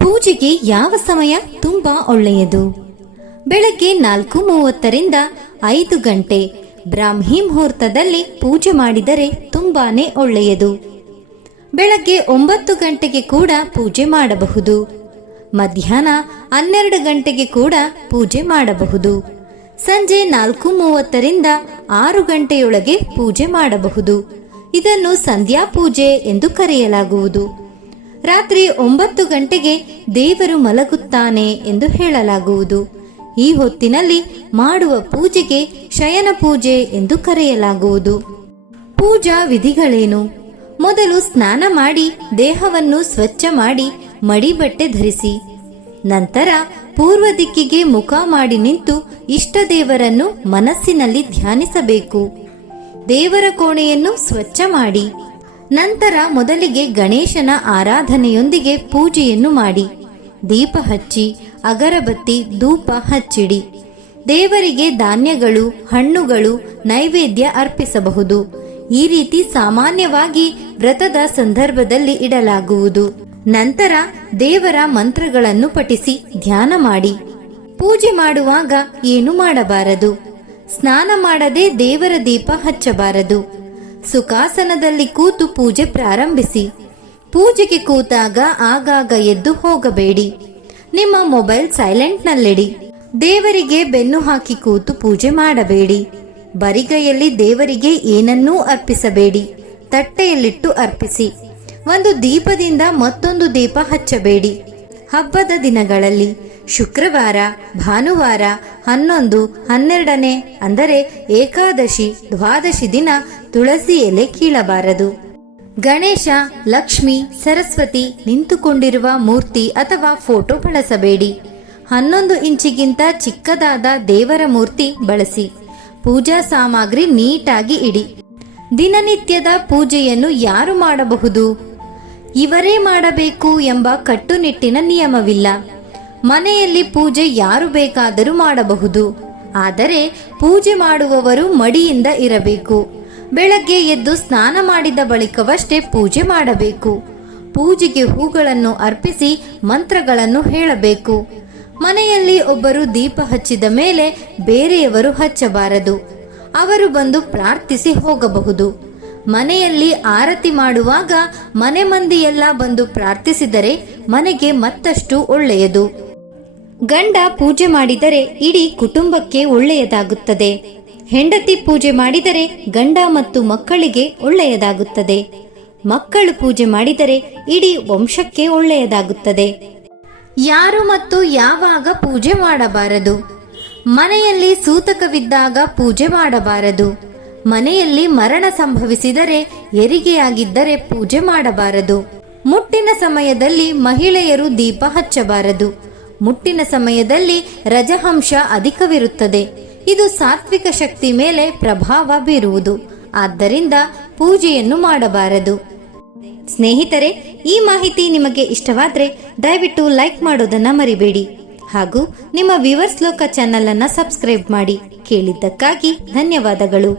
ಪೂಜೆಗೆ ಯಾವ ಸಮಯ ತುಂಬಾ ಒಳ್ಳೆಯದು? ಬೆಳಗ್ಗೆ 4:30ರಿಂದ 5 ಗಂಟೆ ಬ್ರಾಹ್ಮಿ ಮುಹೂರ್ತದಲ್ಲಿ ಪೂಜೆ ಮಾಡಿದರೆ ತುಂಬಾನೇ ಒಳ್ಳೆಯದು. ಬೆಳಗ್ಗೆ 9 ಗಂಟೆಗೆ ಕೂಡ ಪೂಜೆ ಮಾಡಬಹುದು. ಮಧ್ಯಾಹ್ನ 12 ಗಂಟೆಗೆ ಕೂಡ ಪೂಜೆ ಮಾಡಬಹುದು. ಸಂಜೆ 4:30ರಿಂದ 6 ಗಂಟೆಯೊಳಗೆ ಪೂಜೆ ಮಾಡಬಹುದು. ಇದನ್ನು ಸಂಧ್ಯಾ ಪೂಜೆ ಎಂದು ಕರೆಯಲಾಗುವುದು. ರಾತ್ರಿ 9 ಗಂಟೆಗೆ ದೇವರು ಮಲಗುತ್ತಾನೆ ಎಂದು ಹೇಳಲಾಗುವುದು. ಈ ಹೊತ್ತಿನಲ್ಲಿ ಮಾಡುವ ಪೂಜೆಗೆ ಶಯನ ಪೂಜೆ ಎಂದು ಕರೆಯಲಾಗುವುದು. ಪೂಜಾ ವಿಧಿಗಳೇನು? ಮೊದಲು ಸ್ನಾನ ಮಾಡಿ ದೇಹವನ್ನು ಸ್ವಚ್ಛ ಮಾಡಿ ಮಡಿಬಟ್ಟೆ ಧರಿಸಿ. ನಂತರ ಪೂರ್ವ ದಿಕ್ಕಿಗೆ ಮುಖ ಮಾಡಿ ನಿಂತು ಇಷ್ಟ ದೇವರನ್ನು ಮನಸ್ಸಿನಲ್ಲಿ ಧ್ಯಾನಿಸಬೇಕು. ದೇವರ ಕೋಣೆಯನ್ನು ಸ್ವಚ್ಛ ಮಾಡಿ. ನಂತರ ಮೊದಲಿಗೆ ಗಣೇಶನ ಆರಾಧನೆಯೊಂದಿಗೆ ಪೂಜೆಯನ್ನು ಮಾಡಿ ದೀಪ ಹಚ್ಚಿ ಅಗರಬತ್ತಿ ಧೂಪ ಹಚ್ಚಿಡಿ. ದೇವರಿಗೆ ಧಾನ್ಯಗಳು ಹಣ್ಣುಗಳು ನೈವೇದ್ಯ ಅರ್ಪಿಸಬಹುದು. ಈ ರೀತಿ ಸಾಮಾನ್ಯವಾಗಿ ವ್ರತದ ಸಂದರ್ಭದಲ್ಲಿ ಇಡಲಾಗುವುದು. ನಂತರ ದೇವರ ಮಂತ್ರಗಳನ್ನು ಪಠಿಸಿ ಧ್ಯಾನ ಮಾಡಿ. ಪೂಜೆ ಮಾಡುವಾಗ ಏನು ಮಾಡಬಾರದು? ಸ್ನಾನ ಮಾಡದೆ ದೇವರ ದೀಪ ಹಚ್ಚಬಾರದು. ಸುಖಾಸನದಲ್ಲಿ ಕೂತು ಪೂಜೆ ಪ್ರಾರಂಭಿಸಿ. ಪೂಜೆಗೆ ಕೂತಾಗ ಆಗಾಗ ಎದ್ದು ಹೋಗಬೇಡಿ. ನಿಮ್ಮ ಮೊಬೈಲ್ ಸೈಲೆಂಟ್ನಲ್ಲಿಡಿ. ದೇವರಿಗೆ ಬೆನ್ನು ಹಾಕಿ ಕೂತು ಪೂಜೆ ಮಾಡಬೇಡಿ. ಬರಿಗೈಯಲ್ಲಿ ದೇವರಿಗೆ ಏನನ್ನೂ ಅರ್ಪಿಸಬೇಡಿ. ತಟ್ಟೆಯಲ್ಲಿಟ್ಟು ಅರ್ಪಿಸಿ. ಒಂದು ದೀಪದಿಂದ ಮತ್ತೊಂದು ದೀಪ ಹಚ್ಚಬೇಡಿ. ಹಬ್ಬದ ದಿನಗಳಲ್ಲಿ ಶುಕ್ರವಾರ ಭಾನುವಾರ 11, 12ನೇ ಅಂದರೆ ಏಕಾದಶಿ ದ್ವಾದಶಿ ದಿನ ತುಳಸಿ ಎಲೆ ಕೀಳಬಾರದು. ಗಣೇಶ ಲಕ್ಷ್ಮಿ ಸರಸ್ವತಿ ನಿಂತುಕೊಂಡಿರುವ ಮೂರ್ತಿ ಅಥವಾ ಫೋಟೋ ಬಳಸಬೇಡಿ. 11 ಇಂಚಿಗಿಂತ ಚಿಕ್ಕದಾದ ದೇವರ ಮೂರ್ತಿ ಬಳಸಿ. ಪೂಜಾ ಸಾಮಗ್ರಿ ನೀಟಾಗಿ ಇಡಿ. ದಿನನಿತ್ಯದ ಪೂಜೆಯನ್ನು ಯಾರು ಮಾಡಬಹುದು? ಇವರೇ ಮಾಡಬೇಕು ಎಂಬ ಕಟ್ಟುನಿಟ್ಟಿನ ನಿಯಮವಿಲ್ಲ. ಮನೆಯಲ್ಲಿ ಪೂಜೆ ಯಾರು ಬೇಕಾದರೂ ಮಾಡಬಹುದು. ಆದರೆ ಪೂಜೆ ಮಾಡುವವರು ಮಡಿಯಿಂದ ಇರಬೇಕು. ಬೆಳಗ್ಗೆ ಎದ್ದು ಸ್ನಾನ ಮಾಡಿದ ಬಳಿಕವಷ್ಟೇ ಪೂಜೆ ಮಾಡಬೇಕು. ಪೂಜೆಗೆ ಹೂಗಳನ್ನು ಅರ್ಪಿಸಿ ಮಂತ್ರಗಳನ್ನು ಹೇಳಬೇಕು. ಮನೆಯಲ್ಲಿ ಒಬ್ಬರು ದೀಪ ಹಚ್ಚಿದ ಮೇಲೆ ಬೇರೆಯವರು ಹಚ್ಚಬಾರದು. ಅವರು ಬಂದು ಪ್ರಾರ್ಥಿಸಿ ಹೋಗಬಹುದು. ಮನೆಯಲ್ಲಿ ಆರತಿ ಮಾಡುವಾಗ ಮನೆ ಮಂದಿಯೆಲ್ಲ ಬಂದು ಪ್ರಾರ್ಥಿಸಿದರೆ ಮನೆಗೆ ಮತ್ತಷ್ಟು ಒಳ್ಳೆಯದು. ಗಂಡ ಪೂಜೆ ಮಾಡಿದರೆ ಇಡೀ ಕುಟುಂಬಕ್ಕೆ ಒಳ್ಳೆಯದಾಗುತ್ತದೆ. ಹೆಂಡತಿ ಪೂಜೆ ಮಾಡಿದರೆ ಗಂಡ ಮತ್ತು ಮಕ್ಕಳಿಗೆ ಒಳ್ಳೆಯದಾಗುತ್ತದೆ. ಮಕ್ಕಳು ಪೂಜೆ ಮಾಡಿದರೆ ಇಡೀ ವಂಶಕ್ಕೆ ಒಳ್ಳೆಯದಾಗುತ್ತದೆ. ಯಾರು ಮತ್ತು ಯಾವಾಗ ಪೂಜೆ ಮಾಡಬಾರದು? ಮನೆಯಲ್ಲಿ ಸೂತಕವಿದ್ದಾಗ ಪೂಜೆ ಮಾಡಬಾರದು. ಮನೆಯಲ್ಲಿ ಮರಣ ಸಂಭವಿಸಿದರೆ ಹೆರಿಗೆಯಾಗಿದ್ದರೆ ಪೂಜೆ ಮಾಡಬಾರದು. ಮುಟ್ಟಿನ ಸಮಯದಲ್ಲಿ ಮಹಿಳೆಯರು ದೀಪ ಹಚ್ಚಬಾರದು. ಮುಟ್ಟಿನ ಸಮಯದಲ್ಲಿ ರಜಹಂಶ ಅಧಿಕವಿರುತ್ತದೆ. ಇದು ಸಾತ್ವಿಕ ಶಕ್ತಿ ಮೇಲೆ ಪ್ರಭಾವ ಬೀರುವುದು. ಆದ್ದರಿಂದ ಪೂಜೆಯನ್ನು ಮಾಡಬಾರದು. ಸ್ನೇಹಿತರೆ, ಈ ಮಾಹಿತಿ ನಿಮಗೆ ಇಷ್ಟವಾದರೆ ದಯವಿಟ್ಟು ಲೈಕ್ ಮಾಡೋದನ್ನ ಮರಿಬೇಡಿ. ಹಾಗೂ ನಿಮ್ಮ ವಿವರ್ಸ್ ಲೋಕ ಚಾನೆಲ್ ಅನ್ನು ಸಬ್ಸ್ಕ್ರೈಬ್ ಮಾಡಿ. ಕೇಳಿದ್ದಕ್ಕಾಗಿ ಧನ್ಯವಾದಗಳು.